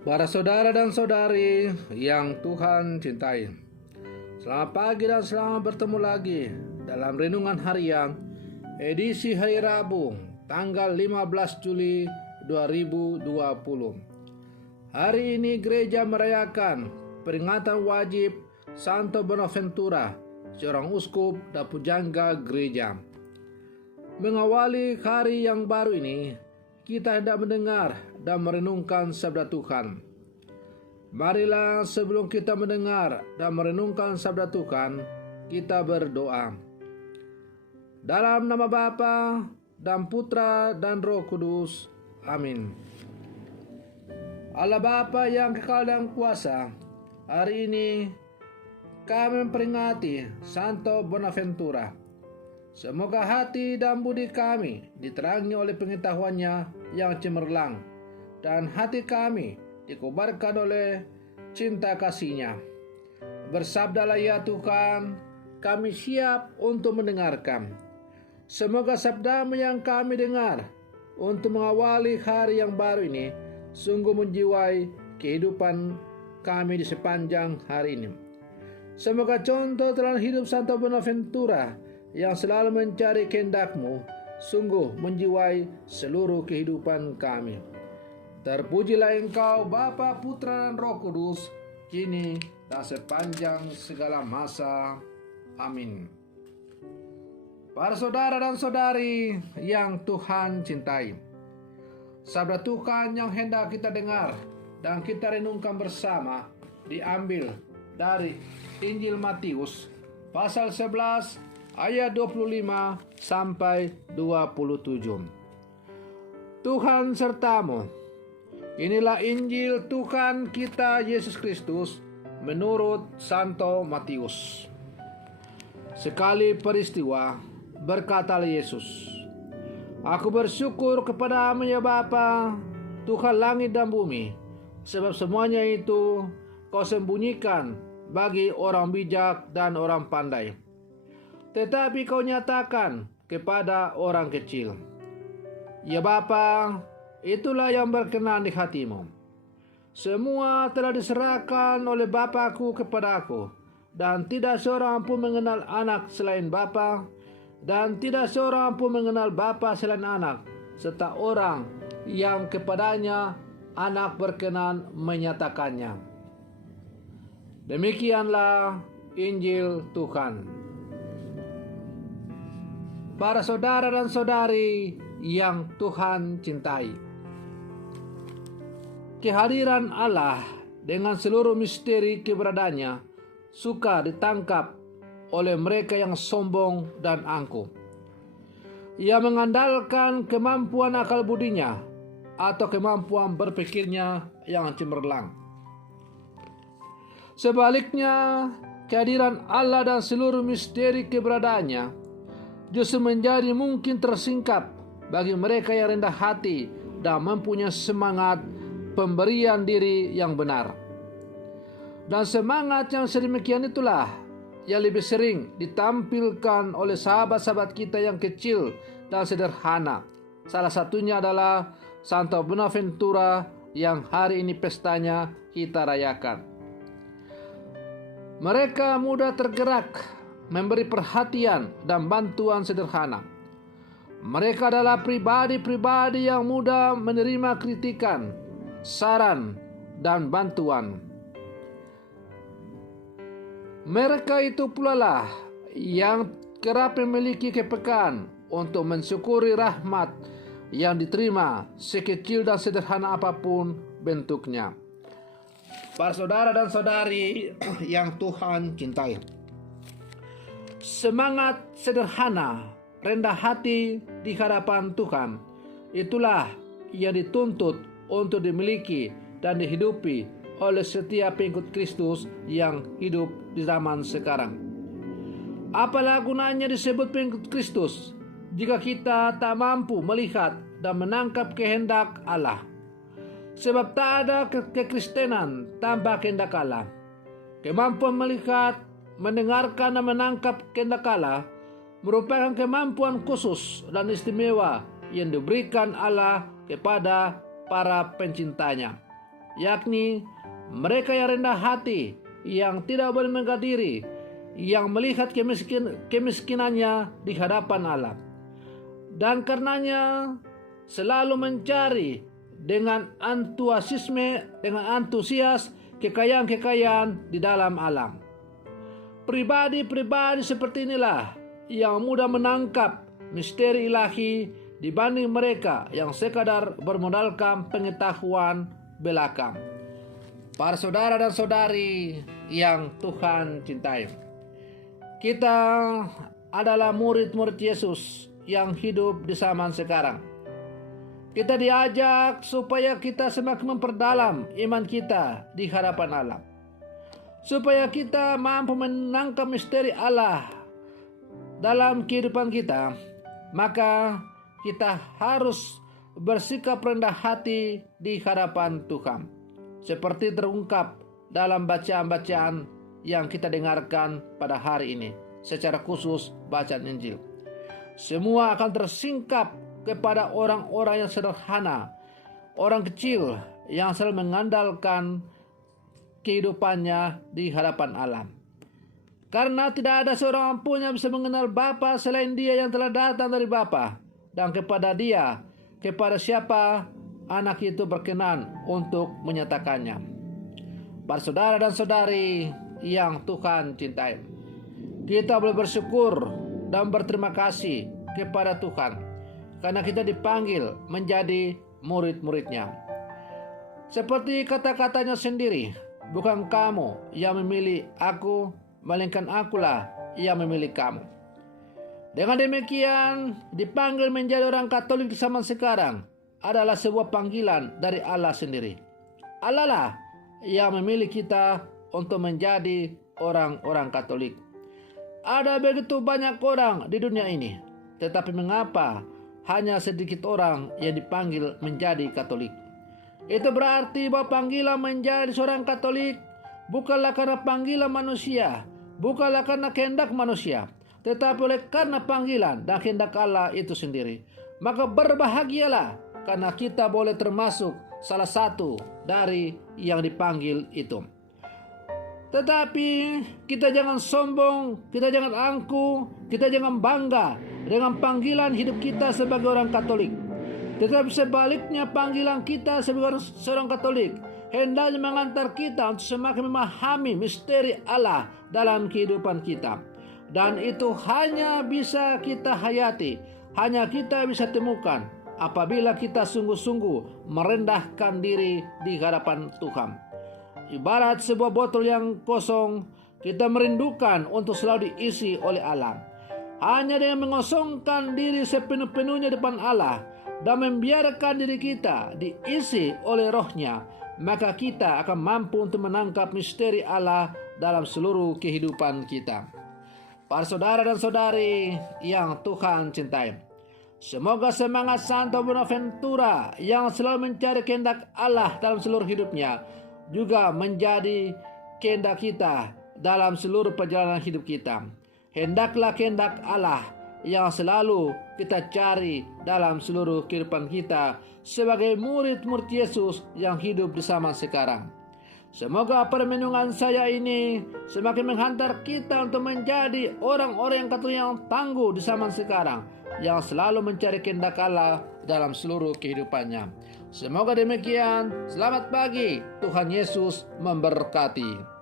Para saudara dan saudari yang Tuhan cintai, selamat pagi dan selamat bertemu lagi dalam Renungan Harian edisi hari Rabu tanggal 15 Juli 2020. Hari ini gereja merayakan peringatan wajib Santo Bonaventura, seorang uskup dan pujangga gereja. Mengawali hari yang baru ini, kita hendak mendengar dan merenungkan sabda Tuhan. Marilah sebelum kita mendengar dan merenungkan sabda Tuhan, kita berdoa. Dalam nama Bapa dan Putra dan Roh Kudus. Amin. Allah Bapa yang kekal dan kuasa, hari ini kami memperingati Santo Bonaventura. Semoga hati dan budi kami diterangi oleh pengetahuannya yang cemerlang, dan hati kami dikobarkan oleh cinta kasihnya. Bersabdalah ya Tuhan, kami siap untuk mendengarkan. Semoga sabdamu yang kami dengar untuk mengawali hari yang baru ini sungguh menjiwai kehidupan kami di sepanjang hari ini. Semoga contoh teladan hidup Santo Bonaventura yang selalu mencari kehendak-Mu sungguh menjiwai seluruh kehidupan kami. Terpujilah Engkau Bapa, Putra dan Roh Kudus, kini dan sepanjang segala masa. Amin. Para saudara dan saudari yang Tuhan cintai, sabda Tuhan yang hendak kita dengar dan kita renungkan bersama diambil dari Injil Matius pasal 11 ayat 25 sampai 27. Tuhan sertamu. Inilah Injil Tuhan kita Yesus Kristus menurut Santo Matius. Sekali peristiwa, berkatalah Yesus, Aku bersyukur kepadamu ya Bapa, Tuhan langit dan bumi, sebab semuanya itu kau sembunyikan bagi orang bijak dan orang pandai, tetapi kau nyatakan kepada orang kecil. Ya Bapa, itulah yang berkenan di hatimu. Semua telah diserahkan oleh Bapakku kepada aku, dan tidak seorang pun mengenal anak selain Bapa, dan tidak seorang pun mengenal Bapa selain anak, serta orang yang kepadanya anak berkenan menyatakannya. Demikianlah Injil Tuhan. Para saudara dan saudari yang Tuhan cintai, kehadiran Allah dengan seluruh misteri keberadaannya suka ditangkap oleh mereka yang sombong dan angkuh. Ia mengandalkan kemampuan akal budinya atau kemampuan berpikirnya yang cemerlang. Sebaliknya, kehadiran Allah dan seluruh misteri keberadaannya justru menjadi mungkin tersingkap bagi mereka yang rendah hati dan mempunyai semangat pemberian diri yang benar. Dan semangat yang sedemikian itulah yang lebih sering ditampilkan oleh sahabat-sahabat kita yang kecil dan sederhana. Salah satunya adalah Santo Bonaventura yang hari ini pestanya kita rayakan. Mereka mudah tergerak memberi perhatian dan bantuan sederhana. Mereka adalah pribadi-pribadi yang mudah menerima kritikan, saran, dan bantuan. Mereka itu pula lah yang kerap memiliki kepekaan untuk mensyukuri rahmat yang diterima sekecil dan sederhana apapun bentuknya. Para saudara dan saudari yang Tuhan cintai, semangat sederhana, rendah hati di hadapan Tuhan, itulah yang dituntut untuk dimiliki dan dihidupi oleh setiap pengikut Kristus yang hidup di zaman sekarang. Apalah gunanya disebut pengikut Kristus jika kita tak mampu melihat dan menangkap kehendak Allah? Sebab tak ada kekristenan tanpa kehendak Allah. Kemampuan melihat, mendengarkan dan menangkap kehendak Allah merupakan kemampuan khusus dan istimewa yang diberikan Allah kepada para pencintanya. yakni mereka yang rendah hati, yang tidak boleh menegak diri, yang melihat kemiskinannya di hadapan Allah. Dan karenanya selalu mencari dengan antusias kekayaan-kekayaan di dalam alam. Pribadi-pribadi seperti inilah yang mudah menangkap misteri ilahi dibanding mereka yang sekadar bermodalkan pengetahuan belaka. Para saudara dan saudari yang Tuhan cintai, kita adalah murid-murid Yesus yang hidup di zaman sekarang. Kita diajak supaya kita semakin memperdalam iman kita di hadapan Allah, supaya kita mampu menangkap misteri Allah dalam kehidupan kita. Maka kita harus bersikap rendah hati di hadapan Tuhan, seperti terungkap dalam bacaan-bacaan yang kita dengarkan pada hari ini, secara khusus bacaan Injil. Semua akan tersingkap kepada orang-orang yang sederhana, orang kecil yang selalu mengandalkan kehidupannya di hadapan Allah. Karena tidak ada seorang pun yang bisa mengenal Bapa selain Dia yang telah datang dari Bapa, dan kepada Dia, kepada siapa anak itu berkenan untuk menyatakannya. Para saudara dan saudari yang Tuhan cintai, kita boleh bersyukur dan berterima kasih kepada Tuhan karena kita dipanggil menjadi murid-muridnya. Seperti kata-katanya sendiri, bukan kamu yang memilih aku, melainkan akulah yang memilih kamu. Dengan demikian, dipanggil menjadi orang Katolik di zaman sekarang adalah sebuah panggilan dari Allah sendiri. Allah lah yang memilih kita untuk menjadi orang-orang Katolik. Ada begitu banyak orang di dunia ini, tetapi mengapa hanya sedikit orang yang dipanggil menjadi Katolik? Itu berarti bahwa panggilan menjadi seorang Katolik bukanlah karena panggilan manusia, bukanlah karena kehendak manusia, tetapi oleh karena panggilan dan kehendak Allah itu sendiri. Maka berbahagialah karena kita boleh termasuk salah satu dari yang dipanggil itu. Tetapi kita jangan sombong, kita jangan angkuh, kita jangan bangga dengan panggilan hidup kita sebagai orang Katolik. Tetapi sebaliknya, panggilan kita sebagai seorang Katolik hendaknya mengantar kita untuk semakin memahami misteri Allah dalam kehidupan kita. Dan itu hanya bisa kita hayati, hanya kita bisa temukan apabila kita sungguh-sungguh merendahkan diri di hadapan Tuhan. Ibarat sebuah botol yang kosong, kita merindukan untuk selalu diisi oleh Allah. Hanya dengan mengosongkan diri sepenuh-penuhnya depan Allah dan membiarkan diri kita diisi oleh Roh-Nya, maka kita akan mampu untuk menangkap misteri Allah dalam seluruh kehidupan kita. Para saudara dan saudari yang Tuhan cintai, semoga semangat Santo Bonaventura yang selalu mencari kehendak Allah dalam seluruh hidupnya juga menjadi kehendak kita dalam seluruh perjalanan hidup kita. Hendaklah kehendak Allah yang selalu kita cari dalam seluruh kehidupan kita sebagai murid-murid Yesus yang hidup di zaman sekarang. Semoga permenungan saya ini semakin menghantar kita untuk menjadi orang-orang yang Katolik yang tangguh di zaman sekarang, yang selalu mencari kehendak Allah dalam seluruh kehidupannya. Semoga demikian. Selamat pagi. Tuhan Yesus memberkati.